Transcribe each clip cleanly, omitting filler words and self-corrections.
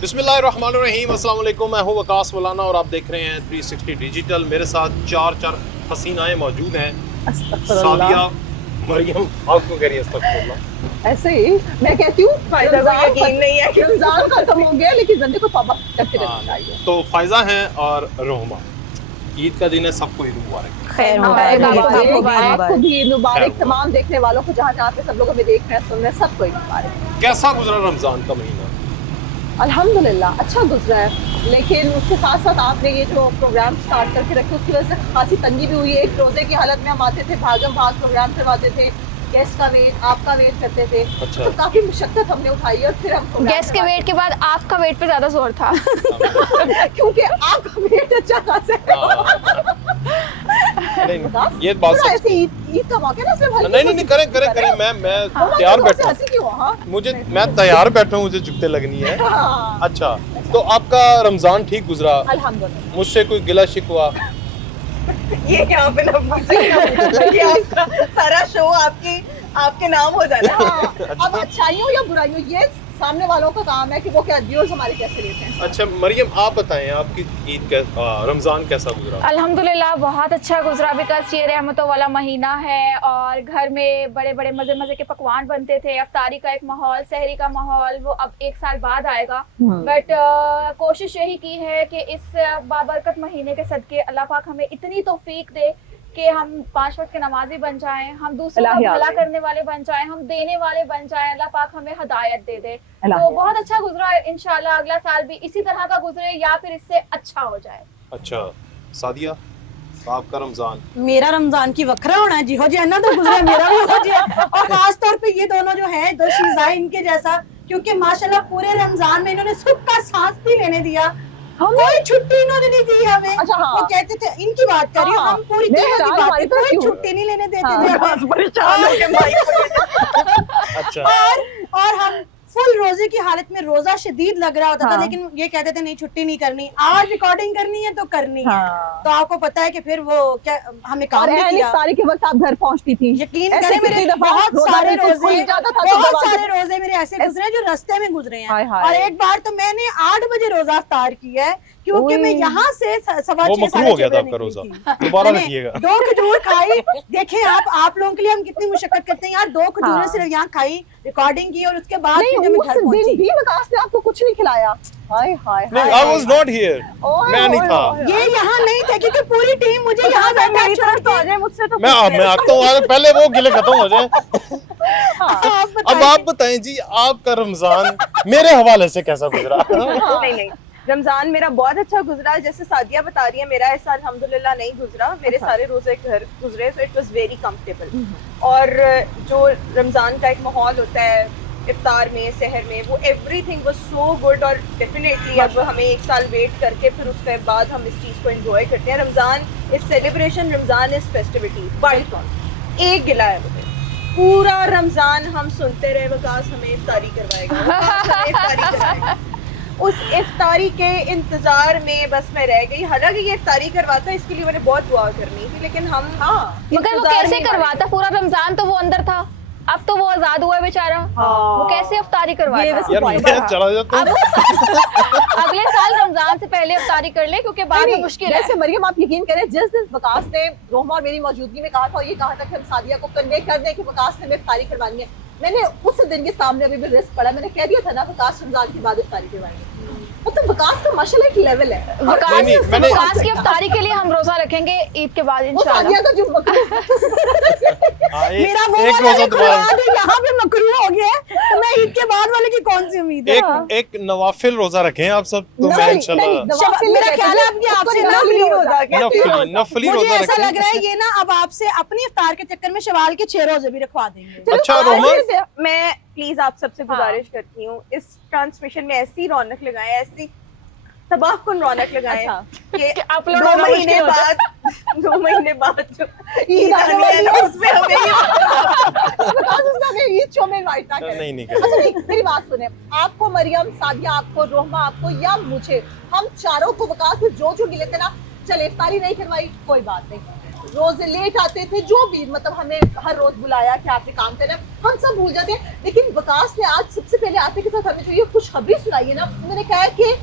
बिस्मिल्लाहिर्रहमानिर्रहीम, अस्सलाम वालेकुम। मैं हूं वकास मौलाना और आप देख रहे हैं 360 डिजिटल। मेरे साथ चार हसीनाएं मौजूद हैं। सादिया, मरियम, आपको कह रही है अस्तगफुरुल्लाह। ऐसे ही मैं कहती हूँ फायदा को यकीन नहीं है कि रमजान खत्म हो गया लेकिन बंदे को तौबा करते रहना चाहिए। तो फायजा हैं और रोहमा। ईद का दिन है, सबको ईद मुबारक। खैर आपको भी ईद मुबारक। खैर तमाम देखने वालों को जहाँ जहाँ पे सब लोग हमें देख रहे हैं सुन रहे हैं सबको ईद मुबारक। कैसा गुजरा रमजान का महीना? अल्हम्दुलिल्लाह अच्छा गुजरा है, लेकिन उसके साथ साथ आपने ये जो प्रोग्राम स्टार्ट करके रखे उसकी वजह से खासी तंगी भी हुई है। एक रोजे की हालत में हम आते थे, भागम भाग प्रोग्राम करवाते थे, गेस्ट का वेट आपका वेट करते थे। अच्छा। तो काफी मुशक्कत हमने उठाई है और फिर हम गेस्ट के वेट के बाद आपका वेट पे ज्यादा जोर था। क्योंकि आपका वेट अच्छा खासा है। नहीं, ये बात थोड़ा सच ऐसे ईद का मौका ना सिर्फ हल्की नहीं करें। मैं तैयार बैठा हूं। हंसी क्यों? हाँ मैं तैयार बैठा हूँ, मुझे जुगते लगनी है। हाँ। अच्छा, तो आपका रमजान ठीक गुजरा? अल्हम्दुलिल्लाह। मुझसे कोई गिला शिकवा? ये यहाँ पे ना कि आपका सारा शो आपके नाम हो जाना। हाँ, अब अच्छाइयों या बुराइयों ये सामने वालों का काम है कि वो क्या व्यूअर्स हमारे कैसे लेते हैं। अच्छा मरियम, आप बताएं आपकी ईद रमजान कैसा गुजरा? अल्हम्दुलिल्लाह बहुत अच्छा गुजरा, बिकॉज ये रहमतों वाला महीना है और घर में बड़े बड़े मज़े मज़े के पकवान बनते थे। अफ्तारी का एक माहौल, सहरी का माहौल वो अब एक साल बाद आएगा। बट कोशिश यही की है कि इस बाबरकत महीने के सदके अल्लाह पाक हमें इतनी तौफीक दे कि हम 5 वक्त के नमाजी बन जाएं, हम दूसरों का भला करने वाले बन जाएं, हम देने वाले बन जाएं। अल्लाह पाक हमें हदायत दे दे। तो बहुत अच्छा गुजरा, इंशाल्लाह अगला साल भी इसी तरह का गुजरे या फिर इससे अच्छा हो जाए। अच्छा सादिया, आपका रमजान? मेरा रमजान की वखरा होना है, जिहो जी ना तो गुजरा मेरा भी हो जिया। और खास तौर पे ये दोनों जो हैं, दो शीज़ा इनके जैसा, क्योंकि माशाल्लाह पूरे रमजान में इन्होंने सुख का सांस भी लेने दिया। कोई छुट्टी इन्होंने नहीं दी हमें। अच्छा, हाँ। वो कहते थे, इनकी बात कर रही हूँ, हम पूरी टीम की बात कर, कोई छुट्टी नहीं लेने देते थे हमें। अच्छा। और हम फुल रोजे की हालत में, रोजा शदीद लग रहा होता था, हाँ। लेकिन ये कहते थे नहीं छुट्टी नहीं करनी, आज रिकॉर्डिंग करनी है तो करनी है। हाँ। तो आपको पता है कि फिर वो क्या हमें काम और नहीं एहल किया। इफ्तारी के वक्त आप घर पहुंचती थी। यकीन ऐसे करें, कितनी मेरे दफा बहुत रोजा सारे बिल्कुल रोजे खुल जाता था, बहुत तो सारे रोजे मेरे ऐसे गुजरे जो रास्ते में गुजरे हाय हैं। हाय। और एक बार तो मैंने 8 बजे रोजा इफ्तार किया है, क्योंकि मैं यहाँ से सवा वो 6 मकरूह हो गया था आपका रोजा। दोबारा रखिएगा। 2 खजूर खाई। देखें आप लोगों के लिए हम कितनी मुशक्कत करते हैं यार। 2 खजूरें हाँ। सिर्फ यहाँ खाई, रिकॉर्डिंग की, और उसके बाद नहीं, जब मैं उस घर दिन पहुंची, भी वकास ने आपको कुछ नहीं खिलाया। हाय हाय नहीं, I was not here। मैं नहीं था। ये यहाँ नहीं थे क्योंकि पूरी टीम मुझे यहाँ बैठा छोड़ के। मुझसे तो मैं आता हूँ, पहले वो गिले खत्म हो जाए। आप अब आप बताएं जी, आपका रमजान मेरे हवाले से कैसा गुजरा? नहीं, रमजान मेरा बहुत अच्छा गुजरा। जैसे सादिया बता रही है, मेरा ऐसा अल्हम्दुलिल्लाह नहीं गुजरा। मेरे सारे रोजे घर गुजरे, so it was very comfortable. और जो रमजान का एक माहौल होता है इफ्तार में, सहर में, वो एवरीथिंग वाज सो गुड। और डेफिनेटली अब हमें एक साल वेट करके फिर उसके बाद हम इस चीज़ को एंजॉय करते हैं। Ramzan is celebration, Ramzan is festivity. But एक गिला है मुझे, पूरा रमजान हम सुनते रहे वकास हमें इफ्तारी करवाएगा, वकास हमें इफ्तारी करवाएगा। उस इफ्तारी के इंतजार में बस मैं रह गई। हालांकि ये इफ्तारी करवाता, इसके लिए मैंने बहुत दुआ करनी थी, लेकिन हम मगर वो कैसे करवाता? पूरा रमजान तो वो अंदर था, अब तो वो आजाद हुआ है बेचारा। वो कैसे इफ्तारी करवाता? यार मैं चला जाता हूँ। अगले साल रमजान से पहले इफ्तारी कर ले, क्योंकि बाद में मुश्किल है। जैसे मरियम आप यकीन करें, जिस दिन वकास ने रोहमा और मेरी मौजूदगी में कहा था, और ये कहा था कि हम सादिया को कन्वे कर दें कि वकास ने इफ्तारी करवानी है, मैंने उस दिन के सामने अभी भी रिस्क पड़ा। मैंने कह दिया था ना वकास रमजान के बाद इफ्तारी करवाएंगे। तो वकास का माशाल्लाह एक लेवल है। वकास की इफ्तारी के लिए हम रोजा रखेंगे ईद के बाद वो सादिया का जो मेरा वो एक वाला रोजा दोबारा। यहाँ पे मकरूह हो गया है, तो मैं ईद के बाद वाले की कौन सी उम्मीद है? एक नवाफिल रोजा रखें आप सब, तो मैं इंशाल्लाह मेरा ख्याल है आपकी आपसे नफली मुझे रोजा ऐसा लग रखें। रहा है ये ना अब आपसे अपनी इफ्तार के चक्कर में शवाल के 6 रोजे भी रखवा देंगे। अच्छा रोमा, मैं प्लीज आप सबसे गुजारिश करती हूँ, इस ट्रांसमिशन में ऐसी रौनक लगाएं, ऐसी तबाहकुन रौनक लगाएं कि आप लोग 2 महीने बाद जो ईद आनी है ना, उसमें हमें ईद शो में इनवाइट ना करें। नहीं अच्छा नहीं, मेरी बात सुने, आपको मरियम, सादिया आपको, रोहमा आपको या मुझे, हम चारों को वकास से जो गिले थे ना, चले इफ्तारी नहीं करवाई कोई बात नहीं, रोज लेट आते थे, जो भी मतलब हमें हर रोज बुलाया कि आपने काम करना है, हम सब भूल जाते हैं। लेकिन वकास ने आज सबसे पहले आते के साथ हमें जो ये खुशखबरी सुनाई है ना, मैंने कहा है कि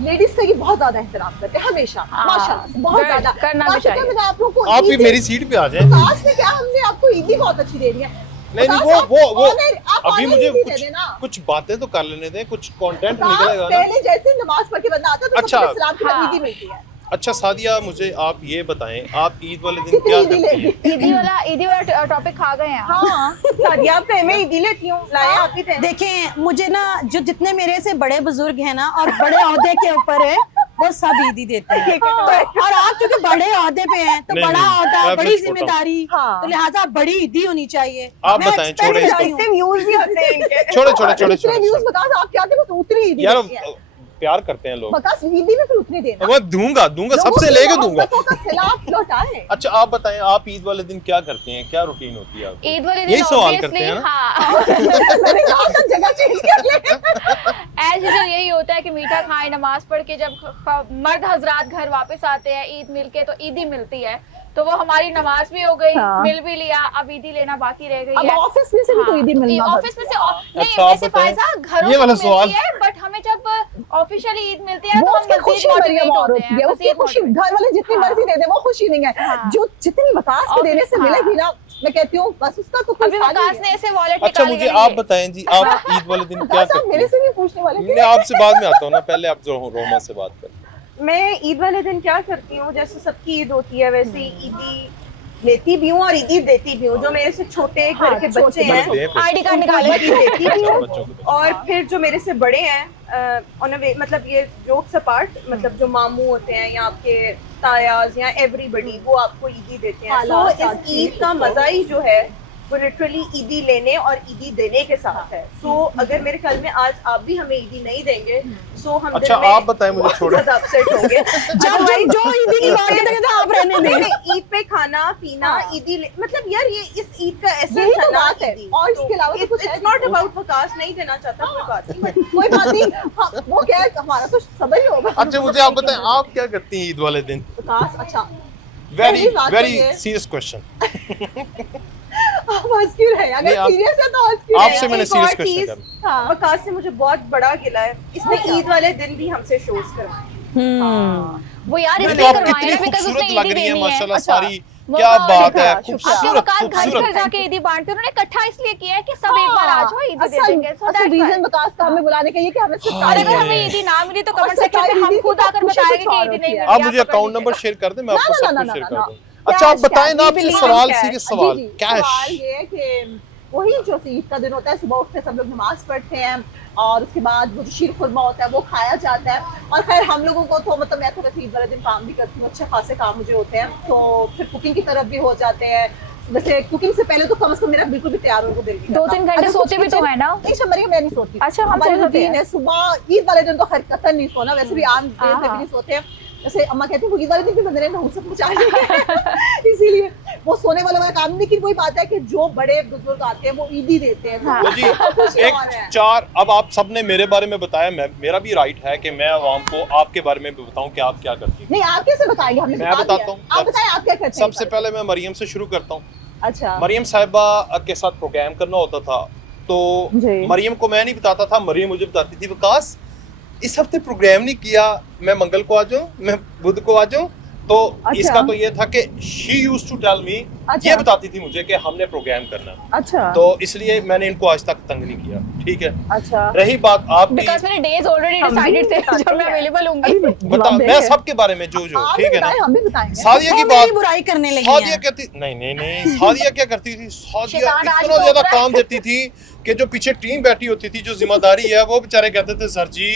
लेडीज का ये बहुत ज्यादा एहतराम करते हैं हमेशा, माशाल्लाह से बहुत ज्यादा करना भी चाहिए। मैंने आप लोगों को आप भी मेरी सीट पे आ जाए। वकास ने क्या, हमने आपको ईदी बहुत अच्छी दे दी है। नहीं वकास, वो आप वो वो आप अभी ऑनर मुझे ईदी दे देना। कुछ बातें तो कर लेने दें, कुछ कंटेंट वकास निकलेगा ना। पहले जैसे नमाज पढ़ के बंदा आता है तो अच्छा। सबसे सलाम की हाँ। ईदी मिलती है। अच्छा सादिया, मुझे आप ये बताएं, आप ईद वाले दिन क्या कितनी ईदी करती हैं? लेगी? ईदी वाला टॉपिक खा गए हैं आप। हाँ सादिया पे मैं ईदी लेती हूँ, लाए आप ही थे। देखें, मुझे ना जो जितने मेरे से बड़े बुजुर्ग हैं ना और बड़े ओहदे के ऊपर है, वो सब ईदी देते हैं। और आप चूंकि बड़े ओहदे पे हैं तो नहीं, बड़ा नहीं, ओहदा, मैं बड़ी भी छोटा हूँ। जिम्मेदारी, हाँ। तो लिहाजा बड़ी ईदी होनी चाहिए। आप मैं बताएं, expect छोड़े इसको। करती हूँ। इतने व्यूज भी होते हैं इनके। छोड़े छोड़े छोड़े इतने छोड़े व्यूज छोड़े। वकास आप क्या थे, बस उतनी ईदी यार देती है। प्यार करते हैं लोग। वकास ईदी में फिर उतनी देना। मैं दूंगा दूंगा, लोगों सबसे की लेके दूंगा। मोहब्बतों का सिलाब लौटाएं। अच्छा आप बताएं, आप ईद वाले दिन क्या करते हैं, क्या रूटीन होती है आपकी? ईद वाले यही दिन सवाल करते हैं obviously, ना? हाँ मैंने कहा था जगह चेंज कर ले। एज यूजुअल यही होता है कि मीठा खाएं, नमाज पढ़ के जब मर्द हजरात घर वापस आते हैं ईद मिल के, तो ईदी मिलती है, तो वो हमारी नमाज भी हो गई, हाँ। मिल भी लिया, अब ईदी लेना बाकी रह गई अब है। ऑफिस में से भी तो ईदी मिलना ऑफिस में से नहीं, अच्छा, आप वैसे बताएं। फायजा घरों ये में वाला तो सवाल। मिलती है, बट हमें जब ऑफिशियली ईद मिलती है वो तो हम उसकी मजीद खुशी मरियम मोटिवेट और होते होती हैं, है, उसकी मजीद खुशी motivate। घर वाले जितनी हाँ। मर्जी दे दे वो खुशी नहीं है। हाँ। जो जितनी वकास को देने से हाँ। मिलेगी ना, मैं कहती हूँ बस उसका तो कोई अभी साल ही वकास ने है। ऐसे वॉलेट अच्छा निकाल मुझे आप बताएं जी, आप ईद वाले दिन क्या वकास आप करते मेरे हैं? से भी पूछने वाले मैं थे। आपसे बाद में आता हूँ ना, पहले आप जो रोमा से बात करें। मैं ईद वाले दिन क्या करती हूँ, जैसे सबकी ईद होती है वैसे ईदी लेती भी हूँ और ईदी देती भी हूँ। जो मेरे से छोटे घर हाँ, के छोटे बच्चे चलो हैं दे फिर। आईडी कार्ड उनको निकाले। ईदी देती भी हूँ। बच्चों को। और फिर जो मेरे से बड़े हैं ऑन अ वे, मतलब ये जोक्स अपार्ट, मतलब जो मामू होते हैं या आपके तायाज या एवरीबडी, वो आपको ईदी देते हैं। खाला, सो इस चाची, ईद का मजा ही जो है वो लिटरली ईदी लेने और ईदी देने के साथ है। सो अगर मेरे ख्याल में आज आप भी हमें ईदी नहीं देंगे, सो हम अच्छा, दिल में आप बताएं मुझे, बहुत छोड़ो। ज्यादा अपसेट होंगे। जब जो ईदी की बात करते हैं तो आप रहने दें। नहीं, ईद पे खाना पीना, हाँ। ईदी मतलब यार ये इस ईद का यही एसेंस तो है ना बात है। ईदी। और इसके अलावा तो कुछ है इट्स नहीं। नॉट अबाउट वकास नहीं देना चाहता, कोई बात नहीं, बट कोई बात नहीं, हाँ, वो क्या है, हमारा तो सब ही होगा। अच्छा मुझे आप बताएं, आप क्या करती हैं ईद वाले दिन? वकास अच्छा वेरी पहली बात तो वेरी ये- सीरियस क्वेश्चन। आप हंस क्यों रहे हैं? अगर नहीं, आप- सीरियस है तो हंस क्यों रहे हैं? आपसे मैंने एक सीरियस और क्वेश्चन चीज, करना। हाँ। वकास से मुझे बहुत बड़ा गिला है, इसने अच्छा। ईद वाले दिन भी हमसे शोज करवाए। वो यार ये इसलिए तो आप करवाए कितनी ना because खूबसूरत उसने लग ईदी रही है देनी माशाल्लाह अच्छा। सारी, वो क्या बात बात है, है, आपके खूबसूरत वकास घर खूबसूरत। घर जाके ईदी बांटते हैं, उन्होंने इकट्ठा इसलिए किया है कि सब एक बार आ जाओ ईदी दे असल देंगे, so that's reason why। Waqas का हमें बुलाने का ये कि हमें और सरकारी अगर हाँ, हमें ये- ईदी ना मिली तो और कमेंट सेक्शन में सरकारी हम ईदी खुद की आकर खुशी बताएंगे कुछ कि और ईदी होती नहीं है। मिली, आप मुझे आपको अकाउंट करनी नंबर चाहिए। शेयर कर दें, मैं ना, आपको ना, सब ना, कुछ ना, शेयर ना, कर ना। दूं। अच्छा आप कैश, बताएं ना, कैश, आपसे बिल्कुल सवाल कैश। सीरियस सवाल, जी, कैश। सवाल ये है कि वही जो ईद का दिन होता है, सुबह उठते सब लोग नमाज पढ़ते हैं और उसके बाद वो जो शीर खुरमा होता है वो खाया जाता है। और खैर हम लोगों को तो मतलब मैं तो वैसे ईद वाले दिन काम भी करती हूँ, अच्छे खासे काम मुझे होते हैं, तो फिर कुकिंग की तरफ भी हो जाते हैं। वैसे कुकिंग से पहले तो कम से कम मेरा बिल्कुल भी तैयार होने को दिल नहीं करता। 2-3 घंटे अरे सोते भी तो कुछ है ना? नहीं शमरिया, मैं नहीं सोती। अच्छा, हम हमारे सो जाते रूटीन हैं। है सुबह ईद वाले दिन तो खैर कतई नहीं सोना, वैसे भी आम डेज में भी हाँ। नहीं सोते हैं। जैसे अम्मा कहती है ईद वाले दिन भी बंदे ने नहुसत मचानी है इसीलिए वो सोने वाला काम नहीं। लेकिन वही बात है कि जो बड़े बुजुर्ग आते हैं वो ईदी देते हैं। हाँ। तो जी खुशी एक और है। चार, अब आप सबने मेरे बारे में बताया, मेरा भी राइट है कि मैं आवाम को आपके बारे में भी बताऊं कि आप क्या करती हैं। नहीं आप कैसे बताएंगे, हमने मैं बता बताता दिया। हूं। आप बताएं आप क्या करते हैं? सबसे पहले मैं मरियम से शुरू करता हूँ। अच्छा मरियम साहिबा के साथ प्रोग्राम करना होता था, तो जी। मरियम को मैं नहीं बताता था, मरियम मुझे बताती थी विकास इस हफ्ते प्रोग्राम नहीं किया, मैं मंगल को आ जाऊं, मैं बुध को आ जाऊं। तो अच्छा। इसका तो ये था कि she used to tell me, अच्छा। ये बताती थी मुझे कि हमने प्रोग्राम करना है। अच्छा तो इसलिए मैंने इनको आज तक तंग नहीं किया, ठीक है। अच्छा रही बात आपकी, बिकॉज़ मेरे डेज ऑलरेडी डिसाइडेड थे जब मैं अवेलेबल होंगी। बता मैं सबके बारे में जो जो, आप ठीक है ना। बताएं, हम भी बताएंगे। सादिया की वो मेरी बात, बुराई करने लगी सादिया हैं। कहती नहीं सादिया क्या करती थी, सादिया शैतान आज इतना तो ज्यादा उतरा है। काम देती थी कि जो पीछे टीम बैठी होती थी, जो जिम्मेदारी है, वो बेचारे कहते थे सर जी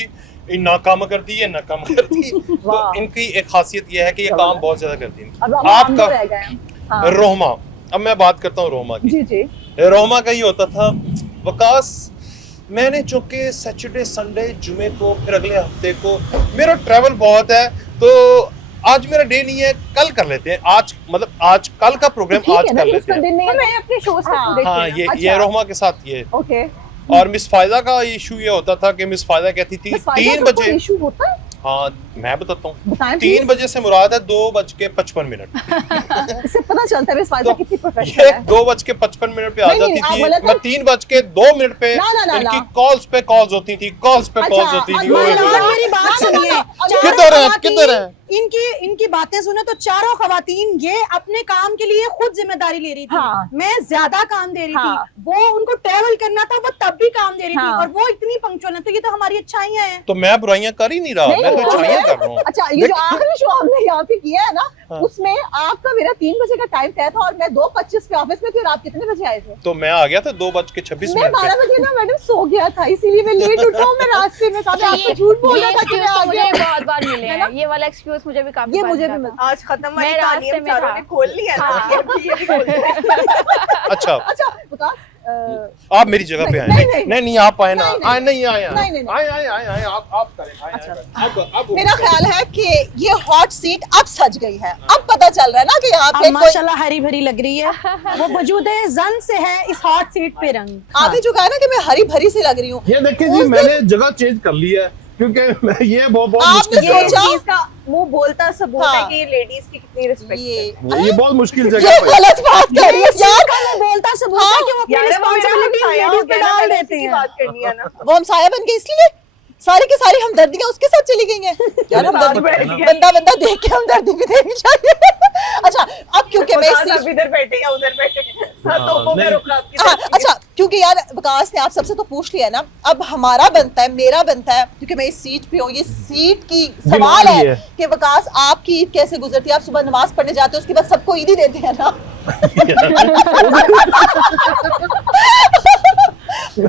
ना काम करती है, ना काम करती। तो वाह। इनकी एक खासियत यह है कि ये काम बहुत ज्यादा करती है। अब हम आपका दो रह गए हैं। हाँ। रोहमा, अब मैं बात करता हूँ रोहमा की। जी जी रोहमा का ही होता था वकास, मैंने चूंकि सैटरडे संडे जुमे को फिर अगले हफ्ते को मेरा ट्रैवल बहुत है, तो आज मेरा डे नहीं है, कल कर लेते हैं। आज मतलब आज कल का प्रोग्राम ठीक आज है ना, कर लेते इसका हैं। दिन नहीं तो है। मैं अपने शो से हाँ। पूरे हाँ किए ये ना। अच्छा। रोहमा के साथ ये। ओके और मिस फायदा का इशू ये होता था कि मिस फायदा कहती थी बस फायदा 3 का कोई बजे, इशू होता है? हाँ मैं बताता हूँ, बताएं 3 बजे से मुराद है 2:55। इससे पता चलता है तो कितनी प्रोफेशनल ये है। 2:55 पे आ नहीं, जाती आप थी, गलत मैं हैं। 3:02 पे ना, ना, ना, इनकी ना। कॉल्स पे कॉल्स होती थी, कॉल्स पे अच्छा, कॉल्स होती थी। हाँ, ओए ना, होए। ना, मेरी बात ना, ना, सुनिए, ना, चारों किधर है, खवातीन- किधर है? इनकी बातें सुने तो चारों खवातीन ये अपने काम के लिए खुद जिम्मेदारी ले रही थी। हाँ। मैं ज्यादा काम दे रही हाँ। थी, वो उनको ट्रेवल करना था, वो तब भी काम दे रही थी, हाँ। और वो इतनी पंक्चुअल है, तो ये तो हमारी अच्छाइयां हैं। तो मैं बुराइयां कर ही नहीं रहा, मैं तो अच्छाइयां कर रहा हूँ। अच्छा, ये जो आखिरी शो हमने यहाँ पे किया है ना, हाँ। उसमें आपका मेरा 3 बजे का टाइम तय था और मैं 2:25 पे ऑफिस में थी, और आप कितने बजे आए थे? तो मैं आ गया था 2:26 मैं 12 पे। बजे ना मैडम सो गया था, इसीलिए मैं लेट उठा हूँ। मैं रास्ते में था, मैं आपको झूठ बोल रहा था कि मैं आ मुझे गया। बहुत बार मिले है ना? हैं, ये वाला एक्सक्यूज मुझे भी काफी ये बार मुझे मिला भी था। मिला। आज खत्म वाली मैं कहानी रास्ते हम में चारों था। ने खोल लिया ना, हाँ। अब ये भी खोल लिया। अच्छा अच्छा विकास, आप मेरी जगह पे आए। नहीं, नहीं नहीं, नहीं आप आए ना, नहीं, नहीं, आए नहीं आए नहीं, नहीं, आए आए आए आए आप करें, आए, अच्छा। आए, अब मेरा ख्याल है कि ये हॉट सीट अब सज गई है। अब पता चल रहा है ना कि यहाँ अब पे कोई माशाल्लाह हरी भरी लग रही है, वो वजूदे जन से है इस हॉट सीट पे रंग। आपने जो कहा ना कि मैं हरी भरी सी लग रही हूँ, ये देखिए उस जी, दिन- मैंने जगह चेंज कर ली है क्योंकि ये बहुत आपने मुश्किल ये जगह सोचा- इस चीज का मुंह बोलता सबूत हाँ। है कि ये लेडीज की कितनी रिस्पेक्ट ये है। ये बहुत मुश्किल ये जगह पे। गलत बात कर रही है यार। का बोलता सबूत हाँ, है कि वो अपनी यार, वो मेरा रिस्पांसिबिलिटी हमसाया हो लेडीज पे गया ना, डाल मैंने देते इसी की हैं। बात करनी है ना। वो हमसाया बन के इसलिए सारी की सारी हमदर्दियां उसके साथ चली गई हैं। यार हमदर्दी, बैठ गया। बंदा बंदा देख के हमदर्दी भी देनी चाहिए। अच्छा, अब क्योंकि मैं विकास इस आप इधर बैठे या उधर बैठे, सब तोपों में नहीं। रुक आपकी हाँ, तरफ। अच्छा क्योंकि यार विकास ने आप सबसे तो पूछ लिया ना, अब हमारा बनता है, मेरा बनता है, क्योंकि मैं इस सीट पे हूँ, ये सीट की सवाल बीमारी है है। कि विकास आपकी ईद कैसे गुजरती है? आप सुबह नमाज पढ़ने जाते हो, उसके बाद सबको ईद ही देते हैं ना?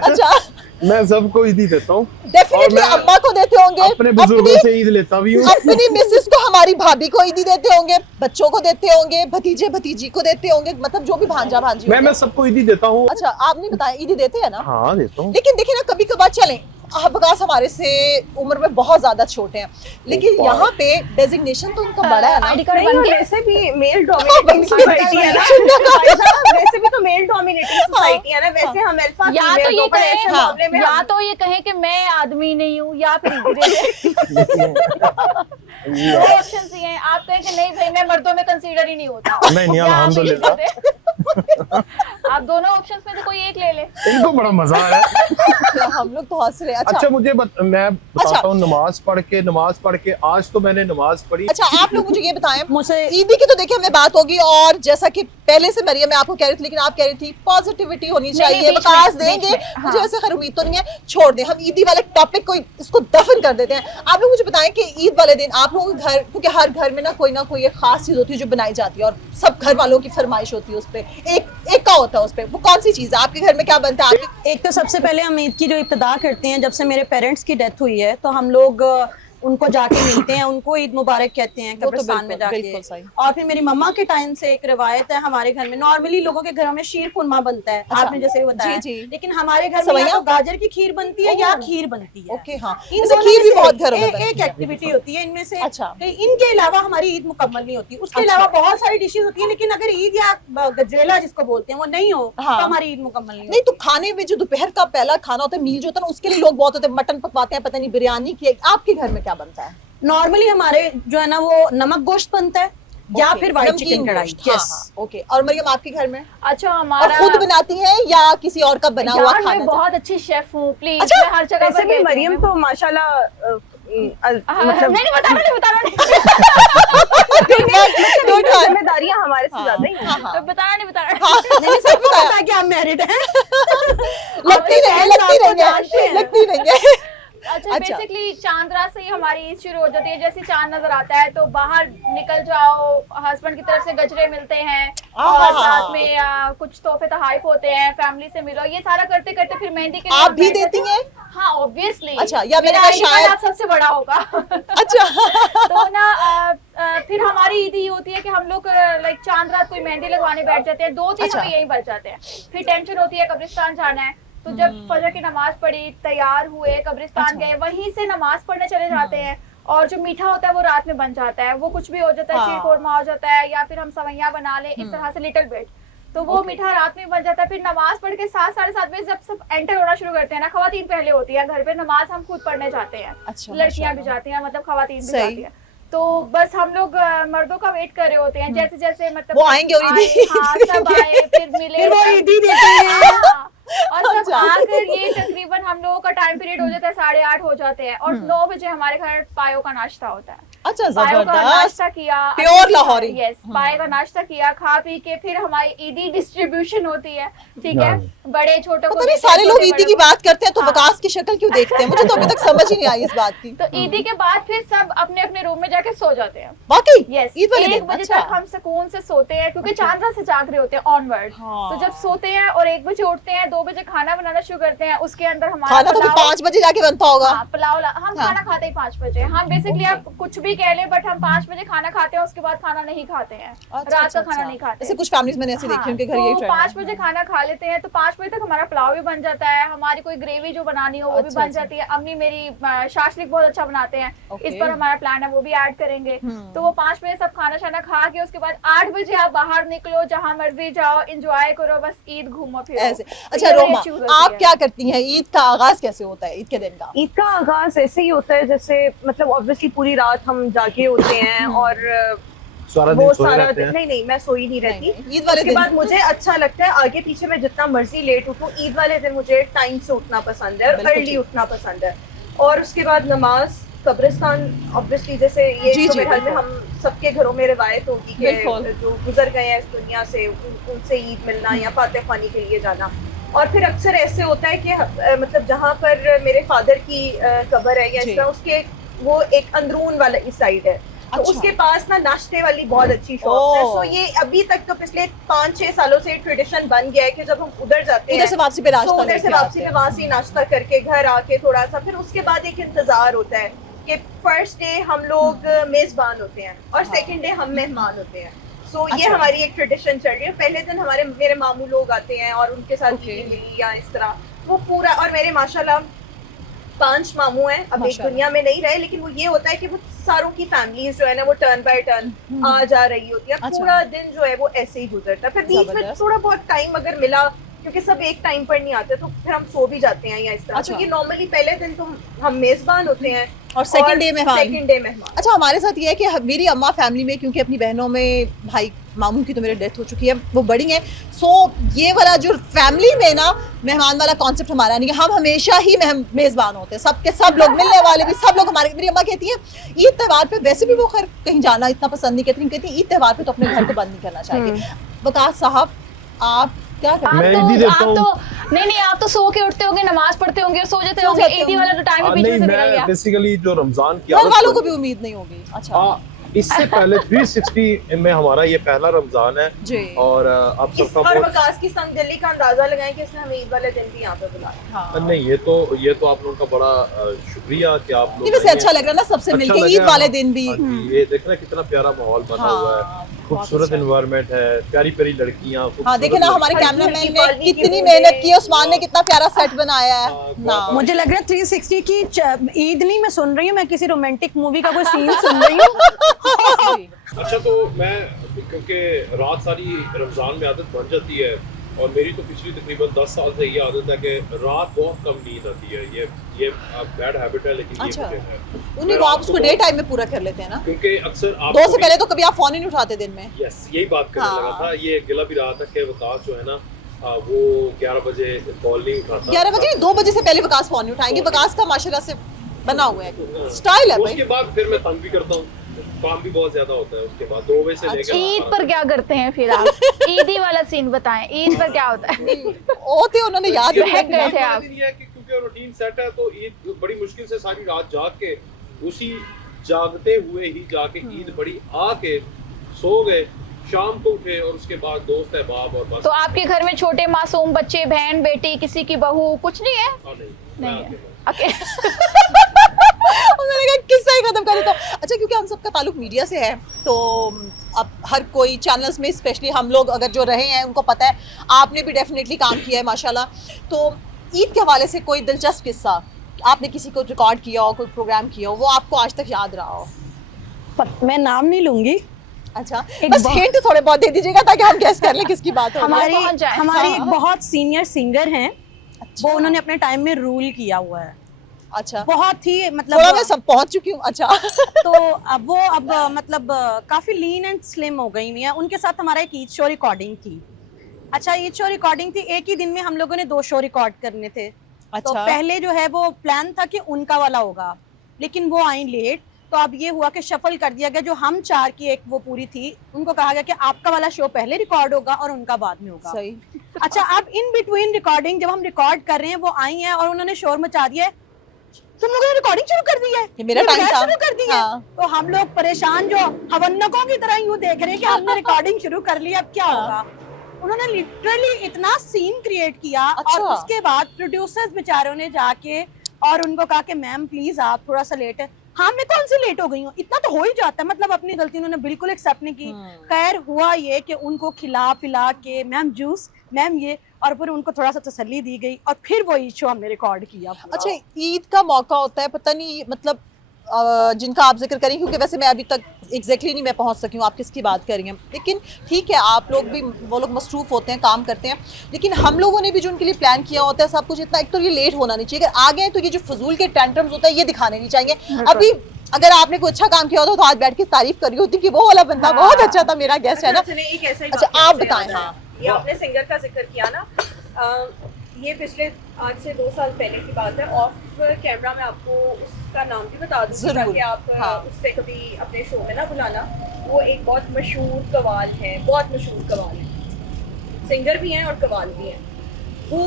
अच्छा, मैं सबको ईद ही देता हूँ, डेफिनेटली और मैं अम्मा को देते होंगे, अपने बुजुर्गों से ईद लेता भी हूँ। अपनी मिसेस को, हमारी भाभी को ईदी देते होंगे, बच्चों को देते होंगे, भतीजे भतीजी को देते होंगे, मतलब जो भी भांजा भांजी मैं होंगे। सबको ईद ही देता हूँ। अच्छा, आप नहीं बताया ईदी देते हैं ना? हाँ देता हूँ। लेकिन देखिए ना, कभी कभार चलें, विकास हमारे से उम्र में बहुत ज्यादा छोटे हैं, लेकिन ओह, यहाँ पे डेजिग्नेशन तो उनका बड़ा है ना। आईडी कार्ड नहीं, बन और गया। वैसे भी मेल डोमिनेटिंग सोसाइटी है ना, वैसे भी तो मेल डोमिनेटिंग सोसाइटी है ना, वैसे हम अल्फा या तो फीमेल ये को पर ऐसे कहें, मामले में या हम- तो ये कहें कि मैं आदमी नहीं हूँ, या फिर दो ऑप्शन ही हैं। आप कहें कि नहीं भाई मैं मर्दों में कंसीडर ही नहीं होता, नहीं, या आप अल्हम्दुलिल्लाह। ये दे दे। आप दोनों ऑप्शंस में से कोई एक ले ले। इनको बड़ा मजा आ रहा है। तो हम लोग तो हंस रहे हैं। अच्छा अच्छा, मुझे मैं बताता हूँ, नमाज पढ़ के आज तो मैंने नमाज पढ़ी। अच्छा आप लोग मुझे ये बताएं, मुझसे ईदी की तो देखिए हमें बात होगी, और जैसा कि पहले से मरियम मैं आपको कह रही थी, लेकिन आप कह रही थी पॉजिटिविटी होनी चाहिए, बीच में, विकास बीच देंगे, में, मुझे हाँ। ऐसे खैर उम्मीद तो नहीं है, छोड़ दें, हम ईदी वाले टॉपिक को इसको दफन कर देते हैं। आप लोग मुझे बताएं कि ईद वाले दिन आप लोगों के घर, क्योंकि हर घर में ना कोई एक खास चीज होती है जो बनाई जाती है, और सब घर वालों की फरमाइश होती है उस पर, एक का होता है उस पर, वो कौन सी चीज है आपके घर में? क्या बनता है आपके? एक तो सबसे पहले हम ईद की जो इब्तिदा करते हैं, जब से मेरे पेरेंट्स की डेथ हुई है, तो हम लोग उनको जाके मिलते हैं, उनको ईद मुबारक कहते हैं वो तो कब्रिस्तान में बिल्कुल जाके। सही। और फिर मेरी मम्मा के टाइम से एक रिवायत है, हमारे घर में नॉर्मली लोगों के घरों में शीर खुरमा बनता है, अच्छा। आपने जैसे बताया, जी, जी। लेकिन हमारे घर में सवैया? या तो गाजर की खीर बनती है या ओह। खीर बनती है। ओके, हाँ, इन जैसे दोनों खीर में भी से बहुत घरों में बनती एक है। एक्टिविटी होती है इनमें से। अच्छा। इनके अलावा हमारी ईद मुकम्मल नहीं होती, उसके अच्छा। अलावा बहुत सारी डिशेज होती है, लेकिन अगर ईद या गजरेला जिसको बोलते हैं वो नहीं हो, हाँ। तो हमारी ईद मुकम्मल नहीं नहीं तो खाने में जो दोपहर का पहला खाना होता है, मील जो होता है ना, उसके लिए लोग बहुत होते हैं, मटन पकवाते हैं, पता नहीं बिरयानी की। आपके घर में क्या बनता है? नॉर्मली हमारे जो है ना वो नमक गोश्त बनता है या ओके, फिर व्हाइट नमकीन चिकन कढ़ाई। गोश्त, हाँ, हाँ, ओके। और मरियम आपके घर में? अच्छा और हमारा खुद बनाती हैं या किसी और का बना हुआ यार खाना? मैं बहुत अच्छी शेफ हूँ, प्लीज अच्छा, मैं हर जगह वैसे पर भी कहती मरियम हूँ। तो माशाल्लाह मतलब नहीं बता रहा जिम्मेदारियां हमारे से ज्यादा ही हैं। हाँ, हाँ। बताना नहीं बता रहा। मैंने सबको पता है कि आप मैरिड हैं। लगती नहीं है, लगती नहीं है, लगती नहीं है। अच्छा अच्छा। बेसिकली चांद रात से ही हमारी ईद शुरू हो जाती है। जैसे चांद नजर आता है तो बाहर निकल जाओ, हस्बैंड की तरफ से गजरे मिलते हैं और साथ में कुछ तोहफे तोहफे होते हैं, फैमिली से मिलो, ये सारा करते करते फिर मेहंदी के लिए आप हम भी बैठ देती जाते हैं? हाँ ऑब्वियसली। अच्छा, या मैंने मेरा कहा ID कार्ड शायद- आप सबसे बड़ा होगा। अच्छा। तो ना फिर हमारी ईद ही होती है कि हम लोग लाइक चांद रात कोई मेहंदी लगवाने बैठ जाते हैं, 2-3 अच्छा। हमें यहीं बच जाते हैं। फिर टेंशन होती है कब्रिस्तान जाना है, तो जब फजर की नमाज पढ़ी, तैयार हुए, कब्रिस्तान गए, वहीं से नमाज पढ़ने चले जाते हैं, और जो मीठा होता है वो रात में बन जाता है, वो कुछ भी हो जाता है, हाँ। शीर कोरमा हो जाता है, या फिर हम सवैया बना ले, इस तरह से लिटिल बिट। तो वो मीठा रात में बन जाता है। फिर नमाज पढ़ के 7 साढ़े 7 बजे जब सब एंटर होना शुरू करते हैं ना, खवातीन पहले होती है घर पे, नमाज हम खुद पढ़ने जाते हैं, अच्छा, लड़कियां भी माशाल्लाह। जाती हैं, मतलब खवातीन भी सही। जाती हैं। तो बस हम लोग मर्दों का वेट कर रहे होते हैं, जैसे जैसे मतलब वो आएंगे और ईदी आए, हाँ सब आए, फिर मिले, फिर वो ईदी देते हैं। हाँ, और सब अच्छा। आकर ये तकरीबन हम लोगों का टाइम पीरियड हो जाता है 8:30 हो जाते हैं, और 9 बजे हमारे घर पायो का नाश्ता होता है। अच्छा, पायो का जबरदस्त। नाश्ता किया, प्योर लाहौरी। यस, पाए का नाश्ता किया, खा पी के फिर हमारी ईदी डिस्ट्रीब्यूशन होती है, ठीक है, बड़े छोटों को पता नहीं देते हैं, सारे लोग छोटे ईदी बड़ों की को। बात करते हैं तो हाँ। वकास की शक्ल क्यों देखते हैं, मुझे तो अभी तक समझ ही नहीं आई इस बात की। तो ईदी के बाद फिर सब अपने अपने रूम में जाके सो जाते हैं। वाकई यस, ईद वाले 1 दिन? बजे अच्छा। तक हम सुकून से सोते हैं, क्योंकि चांद रात से जाग रहे होते हैं ऑनवर्ड। हाँ। तो जब सोते हैं और 1 बजे उठते हैं, 2 बजे खाना बनाना शुरू करते हैं, उसके अंदर हमारा खाना तो फिर पुलाव- 5 बजे जाके बनता होगा। हाँ, हम हाँ। खाना खाते ही 5 बजे। हम बेसिकली आप कुछ भी कह लें, बट हम 5 बजे खाना खाते हैं, उसके बाद खाना नहीं खाते हैं, रात का खाना नहीं खाते। जैसे कुछ फैमिलीज मैंने ऐसे देखी, उनके घर यही तो ट्रेंड है। 5 बजे खाना खा लेते हैं, तो 5 बजे तक हमारा पुलाव भी बन जाता है, हमारी कोई ग्रेवी जो बनानी हो वो भी अच्छा, बन अच्छा। जाती है। अम्मी मेरी शाशलिक बहुत अच्छा बनाते हैं, ओके। इस पर हमारा प्लान है, वो भी ऐड करेंगे। तो वो 5 बजे सब खाना शाना खा के उसके बाद 8 बजे आप बाहर निकलो, जहाँ मर्जी जाओ, एंजॉय करो, बस ईद घूमो फिरो। ऐसे। तो अच्छा ये रोमा, चीज़ होती आप है। क्या करती हैं? ईद का आगाज कैसे होता है, ईद के दिन का? ईद का आगाज ऐसे ही होता है जैसे मतलब ऑब्वियसली पूरी रात हम जागे होते हैं और सारा वो दिन सोए सारा रहते दिन हैं। नहीं मैं सोई नहीं रहती। नहीं, ईद वाले उसके दिन बाद मुझे अच्छा लगता है आगे पीछे मैं जितना मर्जी लेट उठूं, ईद वाले दिन मुझे टाइम से उठना पसंद है और बिल्कुल अर्ली ठीक। उठना पसंद है। और उसके बाद नमाज कब्रिस्तान, ऑब्वियसली जैसे ये जी, तो जी, मेरे ख्याल में बिल्कुल। हम सबके घरों में रिवायत होगी कि बिल्कुल। जो गुजर गए हैं इस दुनिया से उनसे ईद मिलना या फातिह ख्वानी के लिए जाना। और फिर अक्सर ऐसे होता है कि मतलब जहाँ पर मेरे फादर की कब्र है या जी। इस तरह, उसके वो एक अंदरून वाला इस साइड है, तो अच्छा। उसके पास ना नाश्ते वाली बहुत अच्छी शॉप है। ओह। सो ये अभी तक तो पिछले 5-6 सालों से ट्रेडिशन बन गया है कि जब हम उधर जाते उधर हैं से वापसी पे नाश्ता तो उधर लेके से वापसी आते पे हैं। वहां से नाश्ता करके घर आके थोड़ा सा, फिर उसके बाद एक इंतजार होता है कि फर्स्ट डे हम लोग मेजबान होते हैं और सेकंड डे हम मेहमान होते हैं। सो ये अच्छा। हमारी एक ट्रेडिशन चल रही है। पहले दिन मेरे मामू लोग आते हैं और उनके साथ Okay. ईदी मिली या इस तरह वो पूरा। और मेरे माशाल्लाह 5 मामू हैं, अब एक माशाल्लाह। दुनिया में नहीं रहे, लेकिन वो ये होता है कि वो सारों की फैमिलीज जो है ना वो टर्न बाय टर्न आ जा रही होती है। अच्छा। पूरा दिन जो है वो ऐसे ही गुजरता है। फिर बीच में जबरदस्त। थोड़ा बहुत टाइम अगर मिला, क्योंकि सब एक टाइम पर नहीं आते, तो फिर हम सो भी जाते हैं या इस तरह। अच्छा। क्योंकि नॉर्मली पहले दिन तो हम मेजबान होते हैं और सेकंड डे मेहमान। सेकंड डे मेहमान। अच्छा, हमारे साथ ये है कि मेरी अम्मा फैमिली में, क्योंकि अपनी बहनों में भाई मामू की तो मेरी डेथ हो चुकी है, वो बड़ी हैं, सो ये वाला जो फैमिली में ना मेहमान वाला कॉन्सेप्ट हमारा नहीं है। हम हमेशा ही मेज़बान होते हैं, सबके सब लोग, मिलने वाले भी सब लोग हमारे। मेरी अम्मा कहती है ईद त्यौहार पे वैसे भी वो खैर कहीं जाना इतना पसंद नहीं करती, कहती ईद त्यौहार पे तो अपने घर को बंद नहीं करना चाहिए। वकास साहब, आप क्या करते मैं हैं? ईदी देता हूँ। नहीं आप तो सो के उठते होंगे, नमाज पढ़ते होंगे और सो जाते सो होंगे। जाते ईदी होंगे। वाला तो टाइम ही बीच नहीं, में से निकल मैं गया। बेसिकली जो रमजान की घर आदत वालों को है- भी उम्मीद नहीं होगी। अच्छा हाँ, इससे पहले 360 में हमारा ये पहला रमजान है जी। और आप इस सबका और बहुत वकास की संग दिल्ली का अंदाजा लगाएं कि इसने हमें ईद वाले दिन भी यहाँ पे बुलाया। हाँ। नहीं, ये तो आप लोगों का बड़ा शुक्रिया कि आप लोग नहीं, वैसे आए हैं। अच्छा लग रहा है ना सबसे अच्छा मिलके, लगा ईद वाले हाँ, दिन भी। हाँ जी, ये देखना कितना प्यारा माहौल बना हुआ है, हाँ, खूबसूरत बहुत अच्छा। एनवायरनमेंट है, प्यारी प्यारी लड़कियां। हाँ, देखे ना हमारे हल्की कैमरामैन हल्की ने बाली की कितनी बूंदें। मेहनत की, उस्मान ने कितना प्यारा सेट बनाया है हाँ, ना। मुझे लग रहा है 360 की ईद नहीं मैं सुन रही हूँ, मैं किसी रोमांटिक मूवी का कोई सीन सुन रही हूँ। अच्छा, तो मैं क्योंकि रात सारी रमजान में आदत बन जाती है और मेरी तो पिछली तकरीबन 10 साल से ये आदत है कि रात बहुत कम नींद आती है। ये बैड हैबिट है, लेकिन अच्छा। ये मुझे है। उन्हीं को आप उसको डे टाइम में पूरा कर लेते हैं ना। क्योंकि अक्सर आप 2 से पहले तो कभी आप फोन ही नहीं उठाते दिन में। यस, यही बात करने हाँ। लगा था। ये गिला भी रहा था कि वकास जो है ना वो 11 बजे कॉल नहीं उठाता। 11 बजे 2 बजे से पहले वकास फोन नहीं उठाएंगे। वकास का माशाल्लाह से बना हुआ है, स्टाइल है भाई। उसके बाद फिर मैं तंग भी करता हूँ, काम भी बहुत ज्यादा होता है उसके बाद 2 बजे से लेकर ईद पर क्या करते हैं फिर आप? ईदी वाला सीन बताएं, ईद पर क्या होता है? होते उन्होंने याद ये रखा बहक गए थे आप। नहीं है कि क्योंकि रूटीन सेट है तो ईद बड़ी मुश्किल से सारी रात जाग के उसी जागते हुए ही जाके ईद पड़ी, आके सो गए, शाम को उठे और उसके बाद दोस्त है बाप और बस। तो आपके घर में छोटे मासूम बच्चे, बहन बेटी, किसी की बहू कुछ नहीं है? नहीं नहीं है। है। उन्होंने कहा किस्सा ही खत्म कर देता हूं। अच्छा, क्योंकि हम सबका ताल्लुक मीडिया से है तो अब हर कोई चैनल्स में, स्पेशली हम लोग अगर जो रहे हैं उनको पता है, आपने भी डेफिनेटली काम किया है माशाल्लाह। तो ईद के हवाले से कोई दिलचस्प किस्सा आपने किसी को रिकॉर्ड किया हो, कोई प्रोग्राम किया हो, वो आपको आज तक याद रहा हो? मैं नाम नहीं लूंगी, अच्छा, एक बस बहुत- हिंट थोड़े बहुत दे दीजिएगा ताकि हम गेस कर लें किसकी बात हो रही है। पहुंच जाए। हमारी हाँ। एक बहुत सीनियर सिंगर हैं, अच्छा। वो उन्होंने अपने टाइम में रूल किया हुआ है, अच्छा, बहुत ही थोड़ा मैं मतलब सब पहुंच चुकी हूँ। अच्छा तो अब वो मतलब काफी लीन एंड स्लिम हो गई हुई है। उनके साथ हमारा एक ईद शो रिकॉर्डिंग थी। अच्छा, ईद शो रिकॉर्डिंग थी, एक ही दिन में हम लोगों ने 2 शो रिकॉर्ड करने थे। तो अच्छा। पहले जो है वो प्लान था कि उनका वाला होगा, लेकिन वो आई लेट, तो अब ये हुआ कि शफल कर दिया गया। जो हम 4 की एक वो पूरी थी, उनको कहा गया कि आपका वाला शो पहले रिकॉर्ड होगा और उनका बाद में होगा। सही। अच्छा, अब इन बिटवीन रिकॉर्डिंग जब हम रिकॉर्ड कर रहे हैं, वो आई हैं और उन्होंने शोर मचा दिया है, तुम लोगों ने रिकॉर्डिंग शुरू कर दी है, ये मेरा ये टाइम बहस था। शुरू कर दी है। हाँ। तो हम लोग परेशान जो हवन्नकों की तरह यूं देख रहे हैं कि हमने रिकॉर्डिंग शुरू कर ली, अब क्या होगा। उन्होंने लिटरली इतना सीन क्रिएट किया। अच्छा। और उसके बाद प्रोड्यूसर्स बेचारों ने जाके और उनको कहा कि मैम प्लीज आप थोड़ा सा लेट है। हाँ, मैं कौन सी लेट हो गई हूँ, इतना तो हो ही जाता है, मतलब अपनी गलती उन्होंने बिल्कुल एक्सेप्ट नहीं की। खैर हुआ ये कि उनको खिला पिला के मैम जूस, मैम ये, और फिर उनको थोड़ा सा तसल्ली दी गई और फिर वो ईद शो हमने रिकॉर्ड किया पूरा। अच्छा, ईद का मौका होता है, पता नहीं मतलब जिनका आप जिक्र करें, क्योंकि वैसे मैं अभी तक एग्जैक्टली नहीं मैं पहुंच सकी हूँ आप किसकी बात कर रही हैं, लेकिन ठीक है आप लोग भी, वो लोग मसरूफ होते हैं, काम करते हैं, लेकिन हम लोगों ने भी जो उनके लिए प्लान किया होता है सब कुछ, इतना एक तो ये लेट होना नहीं चाहिए। अगर आ गए तो ये जो फजूल के टेंट्रम्स होता है ये दिखाने नहीं चाहिए। अभी अगर आपने कोई अच्छा काम किया होता तो आज बैठ के तारीफ कर रही होती कि वो वाला बंदा बहुत अच्छा था, मेरा गेस्ट है ना। चलिए, एक ऐसा ही अच्छा, वाकया आप मुझे बताएं। याद है। हाँ, ये आपने सिंगर का जिक्र किया ना, ये पिछले आज से 2 साल पहले की बात है। ऑफ कैमरा में आपको उसका नाम भी बता दूँ जरूर। ताकि आप हाँ। उससे कभी अपने शो में ना बुलाना। वो एक बहुत मशहूर कवाल है, बहुत मशहूर कवाल है, सिंगर भी हैं और कवाल भी हैं। वो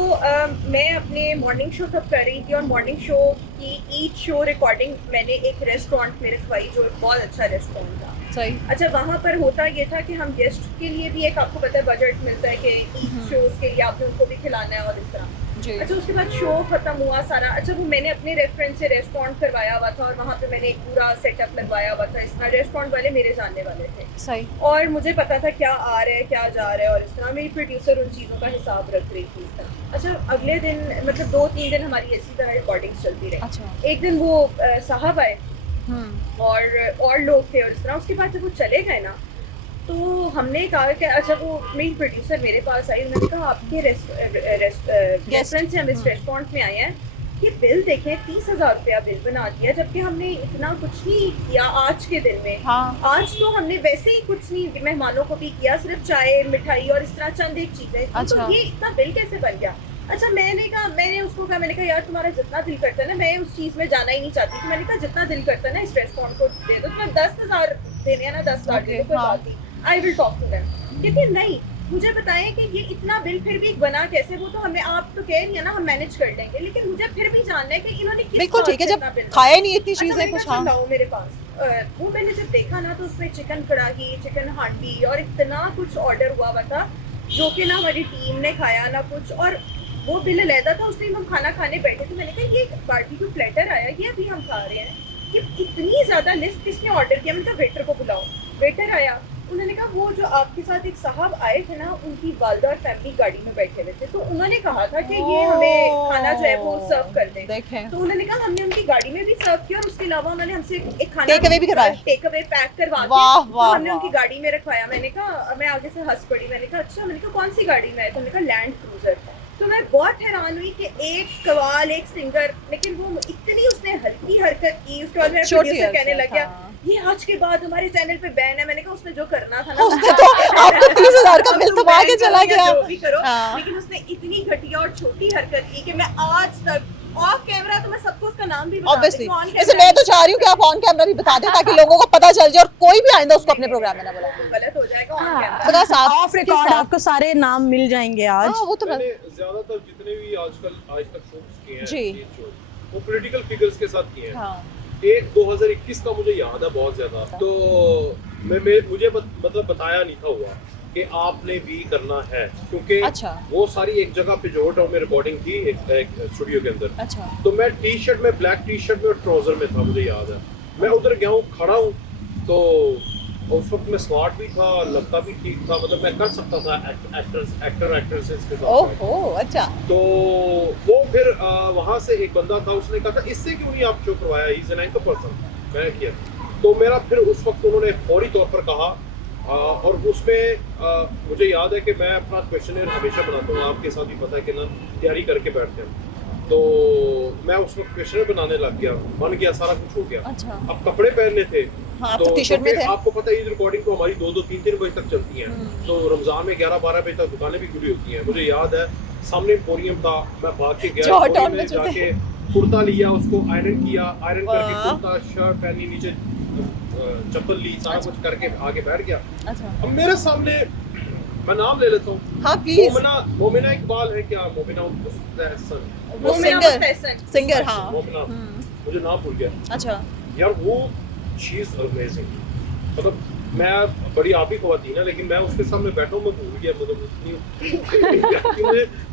मैं अपने मॉर्निंग शो तब कर रही थी और मॉर्निंग शो की ईद शो रिकॉर्डिंग मैंने एक रेस्टोरेंट में रखवाई, जो एक बहुत अच्छा रेस्टोरेंट था। सही। अच्छा, वहाँ पर होता ये था कि हम गेस्ट के लिए भी एक, आपको पता है, बजट मिलता है कि ईद शोज के लिए आपने उनको भी खिलाना है और इस तरह। जी। अच्छा, उसके बाद शो खत्म हुआ सारा। अच्छा, वो मैंने अपने रेफरेंस से रेस्टोरेंट करवाया हुआ था और वहाँ पे मैंने एक पूरा सेटअप लगवाया हुआ था। इस तरह रेस्टोरेंट वाले मेरे जानने वाले थे सही। और मुझे पता था क्या आ रहा है क्या जा रहा है और इस तरह मेरी प्रोड्यूसर उन चीज़ों का हिसाब रख रही थी इस तरह। अच्छा, अगले दिन मतलब 2-3 दिन हमारी इसी तरह रिकॉर्डिंग चलती रही। अच्छा। एक दिन वो साहब आए और लोग थे और इस तरह। उसके बाद जब वो चले गए ना, तो हमने कहा कि अच्छा, वो मेरी प्रोड्यूसर मेरे पास आई, उन्होंने कहा आपके रेस्टोरेंट से हम इस रेस्टोरेंट में आए हैं, ये बिल देखें, 30,000 रुपया बिल बना दिया, जबकि हमने इतना कुछ नहीं किया आज के दिन में। हाँ। आज तो हमने वैसे ही कुछ नहीं मेहमानों को भी किया, सिर्फ चाय मिठाई और इस तरह चंद एक चीजें। अच्छा। तो ये इतना बिल कैसे बन गया? अच्छा, मैंने उसको कहा, मैंने कहा यार तुम्हारा जितना दिल करता है ना, मैं उस चीज में जाना ही नहीं चाहती थी। मैंने कहा जितना दिल करता है ना इस रेस्टोरेंट को दे दो, तुम्हें 10,000 देने हैं ना 10,000 दे दो, कोई हाँ। बात नहीं, I will talk to them. लेकिन नहीं, मुझे बताएं कि ये इतना बिल फिर भी बना कैसे? वो तो हमें, आप तो कह रही है ना हम मैनेज कर लेंगे, लेकिन मुझे फिर भी जानना है कि इन्होंने किस बिल्कुल बात ठीक है, से जब इतना बिल खाया नहीं इतनी अच्छा, चीजें मैंने कुछ। कहा, हाँ। लाओ मेरे पास। वो मैंने जब देखा ना तो उसमें चिकन कढ़ाई, चिकन हांडी और इतना कुछ ऑर्डर हुआ था, जो कि ना हमारी टीम ने खाया ना कुछ। और वो बिल अलहदा था, उस टाइम हम खाना खाने बैठे थे। मैंने कहा ये बारबेक्यू प्लेटर आया, ये अभी हम खा रहे हैं, ये इतनी ज्यादा लिस्ट किसने ऑर्डर किया? मैंने कहा वेटर को बुलाओ। वेटर आया, उन्होंने कहा वो जो आपके साथ एक साहब आए थे ना, उनकी वालदा और फैमिली गाड़ी में बैठे हुए थे, तो उन्होंने कहा था कि ये हमें खाना जो है वो सर्व कर दें। देखें। तो उन्होंने कहा हमने उनकी गाड़ी में भी सर्व किया और उसके अलावा उन्होंने हमसे एक खाना Take away भी करवाया? टेक अवे पैक करवा के वाह, तो वाह, हमने वाह। उनकी गाड़ी में रखवाया। मैंने कहा, मैं आगे से हंस पड़ी। मैंने कहा अच्छा, मैंने कहा कौन सी गाड़ी में है? तो मैंने कहा लैंड क्रूजर। तो मैं बहुत हैरान हुई कि एक कवाल, एक सिंगर, लेकिन वो इतनी उसने हल्की हरकत की। उसके बाद मेरा छोटी प्रोड्यूसर कहने हरकत, लग गया हाँ। ये आज के बाद हमारे चैनल पे बैन है। मैंने कहा उसने जो करना था ना, उसने तो आपको 30,000 का बिल दबा के चला गया। जो भी करो, हाँ। लेकिन उसने इतनी घटिया और छोटी हरकत की कि मैं आज तक ऑफ कैमरा, तो मैं सबको उसका नाम भी बता ऑब्वियसली, देती हूँ, on वैसे camera मैं तो चाह रही हूँ कि आप ऑन कैमरा भी बता दें ताकि लोगों को पता चल जाए और कोई भी आइंदा उसको अपने प्रोग्राम में ना बुलाए। गलत हो जाएगा ऑन कैमरा। बता साहब, ऑफ रिकॉर्ड आपको सारे नाम मिल जाएंगे आज। हाँ, वो तो मैंने ज्यादातर जितने भी आज तक शोज किए हैं, जी। ये show, वो पॉलिटिकल फिगर्स के साथ किए हैं। हाँ। एक 2021 का मुझे याद है बहुत ज्यादा, तो मुझे मतलब बताया नहीं था हुआ कि आपने भी करना है, क्योंकि अच्छा। वो सारी एक जगह पे जोड़ टाउन में रिकॉर्डिंग थी एक स्टूडियो के अंदर। अच्छा। तो मैं टी शर्ट में, ब्लैक टी शर्ट में और ट्राउजर में था, मुझे याद है। मैं उधर गया हूँ, खड़ा हूँ, तो उस वक्त मैं स्मार्ट भी था, लगता भी ठीक था, मतलब मैं कर सकता था एक्टर एक्ट्रेसेस के साथ। ओहो, अच्छा। तो वो फिर वहाँ से एक बंदा था, उसने कहा था इससे क्यों नहीं आप शो करवाया, he is an anchor person. मैं किया, तो मेरा फिर उस वक्त उन्होंने फौरी तौर पर कहा और उसमें मुझे याद है कि मैं अपना क्वेश्चनर हमेशा बनाता हूँ, आपके साथ भी पता है कि ना तैयारी करके बैठते हैं, तो मैं उस वक्त क्वेश्चनर बनाने लग गया, बन गया, सारा कुछ हो गया। अच्छा। अब कपड़े पहनने थे, हाँ, तो तो टी-शर्ट में थे। आपको पता है ईद रिकॉर्डिंग तो हमारी 2-2 3-3 बजे तक चलती हैं, तो रमजान में 11-12 बजे तक दुकानें भी खुली होती हैं। मुझे याद है सामने एम्पोरियम था, मैं भाग के गया जॉर्डन एम्पोरियम में में जो थे। जाके कुर्ता लिया, उसको आयरन किया, आयरन करके वाह। कुर्ता शर्ट पहनी, नीचे चप्पल ली, सारा कुछ करके आगे बैठ गया। अच्छा अब मेरे सामने, मैं नाम ले लेता हूँ, हाँ प्लीज। मोमिना इकबाल है क्या, मोमिना मुस्तहसन, वो सिंगर हाँ। मोमिना, मुझे नाम भूल गया अच्छा यार, वो शी इज अमेजिंग। मतलब मैं बड़ी आप ही खवातीन है, लेकिन मैं उसके सामने बैठा हूँ, मैं भूल गया, मतलब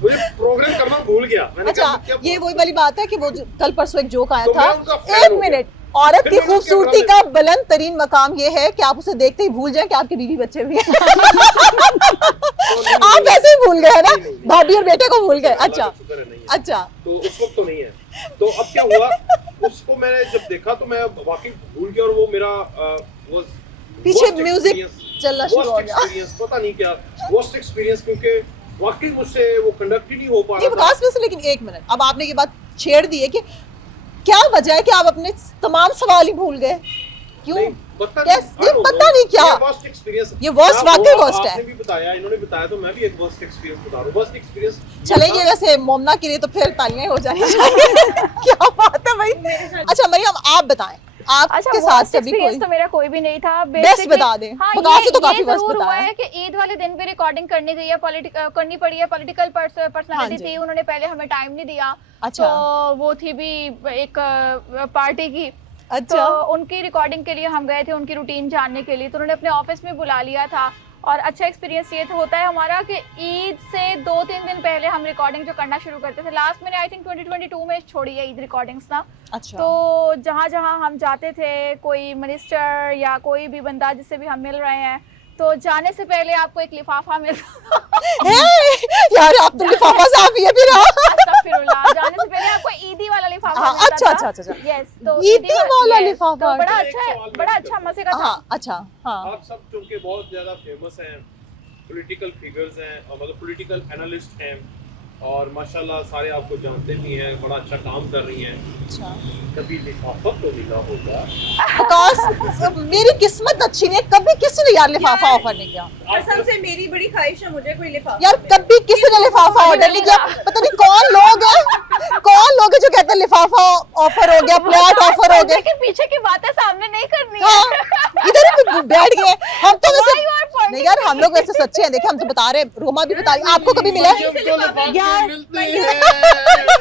मुझे प्रोग्राम करना भूल गया। मैंने अच्छा कहा, क्या ये वही वाली बात है कि वो कल परसों एक जोक आया तो था। मैं उनका fan एक हो गया। मिनट, औरत फिर की मैंने उसके खूबसूरती brother- का बुलंद तरीन मकाम ये है कि आप उसे देखते ही भूल जाएं कि आपके बीवी बच्चे भी हैं। आप वैसे ही भूल गए ना, नहीं। भाभी और बेटे को भूल गए। अल्लाह अच्छा का शुक्र है, नहीं है। अच्छा तो उस वक्त तो नहीं है। तो अब क्या हुआ, उसको मैंने जब देखा तो मैं वाकई भूल गया, और वो मेरा वो पीछे worst म्यूजिक experience- चलना शुरू हो worst गया। experience, पता नहीं क्या वर्स्ट एक्सपीरियंस, क्योंकि वाकई मुझसे वो कंडक्ट ही नहीं हो पा नहीं रहा था। विकास में से, लेकिन एक मिनट, अब आपने ये बात छेड़ दी है कि क्या वजह है कि आप अपने तमाम सवाल ही भूल गए, क्यों? नहीं, पता कैसे? नहीं, I don't पता know। नहीं क्या। ये worst experience- ये worst मैं वाकई वो worst है। आपने भी बताया, इन्होंने बताया, तो मैं भी एक worst experience बता रहा हूँ। worst experience ये चलेंगे था- वैसे मोमना के लिए तो फिर तालियां हो जानी चाहिए। क्या बात है भाई। अच्छा मरियम आप बताएं, आपके अच्छा साथ worst कभी experience कोई तो मेरा कोई भी नहीं था। Best Basically- बता दें। हाँ, बकवास तो काफी ये worst जरूर हुआ बताया। है कि ईद वाले दिन भी रिकॉर्डिंग करनी गई है, करनी पड़ी है, पॉलिटिकल पर्सनालिटी जी। थी, उन्होंने पहले हमें टाइम नहीं दिया। अच्छा। तो वो थी भी एक पार्टी की, अच्छा तो उनकी रिकॉर्डिंग के लिए हम गए थे, उनकी रूटीन जानने के लिए, तो उन्होंने अपने ऑफिस में बुला लिया था। और अच्छा एक्सपीरियंस ये तो होता है हमारा कि ईद से 2-3 दिन पहले हम रिकॉर्डिंग जो करना शुरू करते थे। लास्ट मैंने आई थिंक 2022 में छोड़ी है ईद रिकॉर्डिंग्स ना। अच्छा तो जहाँ जहाँ हम जाते थे, कोई मिनिस्टर या कोई भी बंदा जिससे भी हम मिल रहे हैं, तो जाने से पहले आपको एक लिफाफा मिलता यार आप तो लिफाफा साफ ही है फिर। अस्तगफिरुल्लाह, जाने से पहले आपको ईदी वाला लिफाफा हाँ, मिलता अच्छा, था। अच्छा, अच्छा। यस, तो ईदी वाला yes, लिफाफा। तो बड़ा एक अच्छा है, सवाल बड़ा मैं अच्छा मजे का था। हाँ अच्छा हाँ आप सब चूंकि बहुत ज्यादा फेमस हैं, पॉलिटिकल फिगर्स हैं, और मतलब पॉलिटिकल एनालिस्ट हैं, और माशाल्लाह सारे आपको जानते भी हैं, बड़ा अच्छा काम कर रही हैं, अच्छा कभी लिफाफा तो मिला होगा? बिकॉज मेरी किस्मत अच्छी नहीं है, कभी किसी ने यार लिफाफा ऑफर नहीं किया। कसम से मेरी बड़ी ख्वाहिश है मुझे कोई लिफाफा यार कभी किसी ने लिफाफा ऑर्डर नहीं किया। पता नहीं कौन लोग हैं जो कहते हैं लिफाफा ऑफर हो गया, प्लॉट ऑफर हो गया। के पीछे की बातें सामने नहीं करनी हाँ है। इधर ही बैठ गए हम तो वैसे। Why you are pointing नहीं यार हम लोग वैसे सच्चे हैं, देखिए हम तो बता रहे हैं, रोमा भी बता रही है, आपको कभी मिला है? हमको लिफाफे यार, मिलते हैं।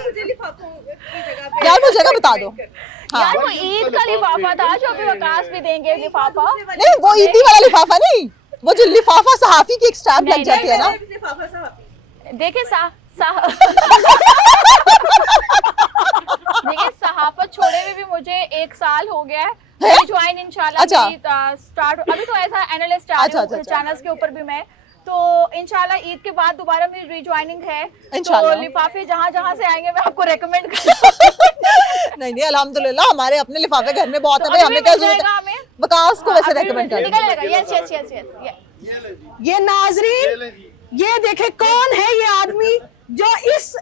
मुझे लिफाफों की जगह पे यार वो जगह बता दो। हाँ यार वो ईद का लिफाफा था जो अभी वकास भी देंगे लिफाफा। नहीं वो ईदी वाला लिफाफा नहीं, वो जो लिफाफा सहाफी की एक स्टैम्प लग नहीं, जाती है ना। लिफाफा साहब देखिए देखिए सहाफत छोड़े हुए भी मुझे 1 साल हो गया है। ज्वाइन इंशाल्लाह अच्छा। स्टार्ट अभी तो ऐसा एनालिस्ट आ अच्छा, रही हूँ अच्छा। चैनल्स के ऊपर भी मैं, तो इंशाल्लाह ईद के बाद दोबारा मेरी रिज्वाइनिंग है। तो इंशाल्लाह। लिफाफे जहाँ जहाँ से आएंगे मैं आपको रेकमेंड नहीं नहीं अल्हम्दुलिल्लाह हमारे अपने लिफाफे घर में बहुत है भाई, हमें क्या जरूरत है हमें बकास को वैसे रेकमेंड कर निकलेगा। यस यस यस यस ये ले जी, ये नाजरीन, ये ले जी। ये देखे कौन है ये आदमी जो इस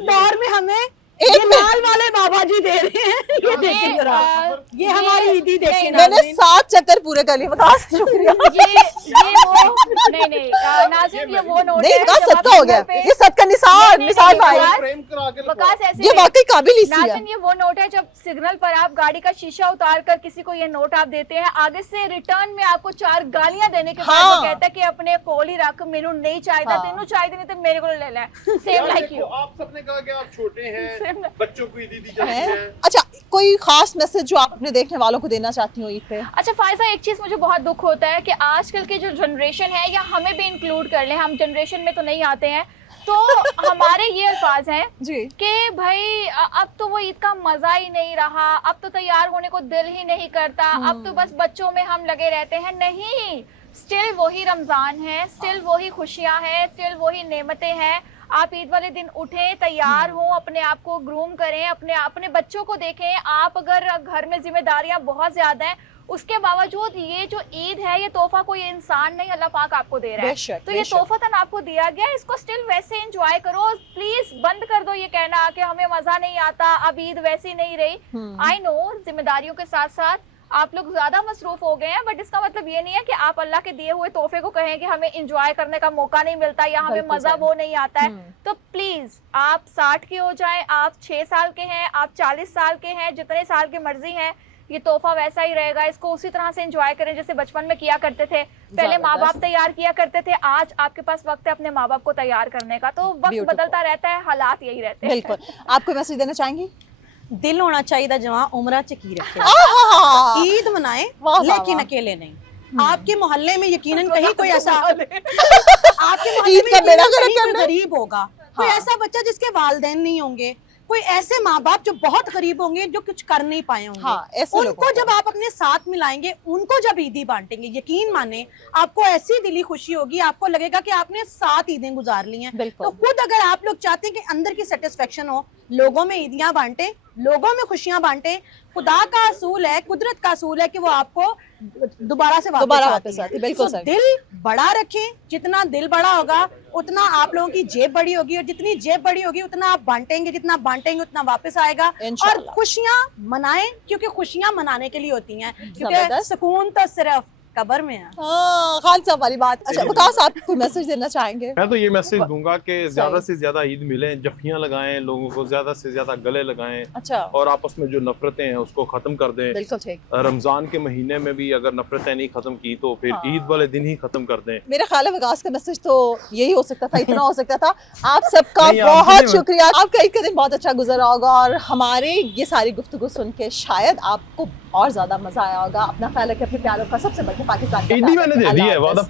दौर में हमें एक ये लाल वाले बाबा जी दे रहे हैं। ये देखें जरा, ये हमारी ईदी देखें मैंने नाज़रीन। 7 चक्कर पूरे कर लिए बकास, शुक्रिया। ये वो नहीं नाज़रीन ये वो नोट नहीं है बकास जब आप सदका हो गया, सिग्नल पे- ये सदका निसार नहीं, निसार नहीं, भाई, बकास- फ्रेम करा के लिखवा। बकास ऐसे ये वाकई काबिल इसी है। नाज़रीन ये वो नोट है जब सिग्नल पर आप गाड़ी का शीशा उतार कर किसी को ये नोट आप देते हैं, आगे से रिटर्न में आपको 4 गालियां देने के बाद हाँ। वो कहता है कि अपने कोल ही रख, मेनू नहीं चाहिए हाँ। तेनू चाहिए नहीं तो मेरे को ले ले। सेम यार लाइक देखो, यू। आप सबने कहा कि आप छोटे हैं, Same like- बच्चों को ईदी दी जाती है? है। अच्छा कोई खास मैसेज जो आप अपने देखने वालों को देना चाहती हो ईद पे? अच्छा फायजा, एक चीज़ मुझे बहुत दुख होता है कि आजकल की जो जनरेशन है, या हमें भी इंक्लूड कर लें, हम जनरेशन में तो नहीं आते हैं, तो हमारे ये अल्फाज हैं जी कि भाई अब तो वो ईद का मजा ही नहीं रहा, अब तो तैयार होने को दिल ही नहीं करता, अब तो बस बच्चों में हम लगे रहते हैं। नहीं, स्टिल वही रमजान है, स्टिल वही खुशियां हैं, स्टिल वही नेमतें हैं। आप ईद वाले दिन उठें, तैयार हों, अपने आप को ग्रूम करें, अपने बच्चों को देखें। आप अगर घर में जिम्मेदारियां बहुत ज्यादा हैं, उसके बावजूद ये जो ईद है, ये तोहफा कोई इंसान नहीं, अल्लाह पाक आपको दे रहा है। बेशक, तो ये बेशक। तोहफतन आपको दिया गया है, इसको स्टिल वैसे एंजॉय करो। प्लीज बंद कर दो ये कहना कि हमें मजा नहीं आता, अब ईद वैसी नहीं रही। आई नो जिम्मेदारियों के साथ साथ आप लोग ज्यादा मसरूफ हो गए हैं, बट इसका मतलब ये नहीं है कि आप अल्लाह के दिए हुए तोहफे को कहें कि हमें एंजॉय करने का मौका नहीं मिलता या हमें मजा वो नहीं आता है। तो प्लीज आप 60 के हो जाएं, आप 6 साल के हैं, आप 40 साल के हैं, जितने साल की मर्जी हैं, ये तोहफा वैसा ही रहेगा। इसको उसी तरह से एंजॉय करें जैसे बचपन में किया करते थे। पहले माँ बाप तैयार किया करते थे, आज आपके पास वक्त है अपने माँ बाप को तैयार करने का। तो वक्त बदलता रहता है, हालात यही रहते हैं। बिल्कुल। आप कोई मैसेज देना चाहेंगी? दिल होना चाहिए जवां उम्र च की रखे। आहा! ईद मनाए वाह, वाह, लेकिन वाह। अकेले नहीं। आपके मोहल्ले में यकीनन कहीं कोई ऐसा आपके मोहल्ले ईद में का यकीनन बेड़ा गर्क कहीं कोई करना। गरीब होगा, कोई ऐसा बच्चा जिसके वालिदैन नहीं होंगे, कोई ऐसे माँ बाप जो बहुत गरीब होंगे, जो कुछ कर नहीं पाए होंगे। हाँ, ऐसे लोगों उनको को। जब आप अपने साथ मिलाएंगे, उनको जब ईदी बांटेंगे, यकीन माने आपको ऐसी दिली खुशी होगी, आपको लगेगा कि आपने 7 ईदें गुजार ली हैं। बिल्कुल। तो खुद अगर आप लोग चाहते हैं कि अंदर की सेटिस्फेक्शन हो, लोगों में ईदियां बांटे, लोगों में खुशियां बांटे। खुदा का असूल है, कुदरत का असूल है कि वो आपको दोबारा वापस आती है। बिल्कुल तो सही। दिल बड़ा रखें, जितना दिल बड़ा होगा उतना आप लोगों की जेब बड़ी होगी, और जितनी जेब बड़ी होगी उतना आप बांटेंगे, जितना बांटेंगे उतना वापस आएगा। और इंशाल्लाह। खुशियां मनाएं, क्योंकि खुशियां मनाने के लिए होती हैं, क्योंकि जबरदस्त। सुकून तो सिर्फ कब्र में है। हाँ, खान साहब वाली बात। अच्छा विकास, आप कोई मैसेज देना चाहेंगे? मैं तो ये मैसेज दूंगा कि ज्यादा से ज्यादा ईद मिलें, जफ्फियां लगाएं, लोगों को ज्यादा से ज्यादा गले लगाएं, अच्छा, और आपस में जो नफरतें हैं उसको खत्म कर दें। बिल्कुल ठीक। रमजान के महीने में भी अगर नफरतें नहीं खत्म की तो फिर ईद वाले दिन ही खत्म कर दें। मेरा ख्याल है विकास का मैसेज तो यही हो सकता था, इतना हो सकता था। आप सबका नहीं, आपकी बहुत नहीं। शुक्रिया। आपका एक दिन बहुत अच्छा गुजरा होगा, और हमारे ये सारी गुफ्तगू सुन के शायद आपको और ज्यादा मजा आया होगा। अपना ख्याल रखें, अपने प्यारों का सबसे बढ़कर पाकिस्तान का ईदी ख्याल मैंने रखें। दे दी अल्लाह है, हाफ़िज़। वादा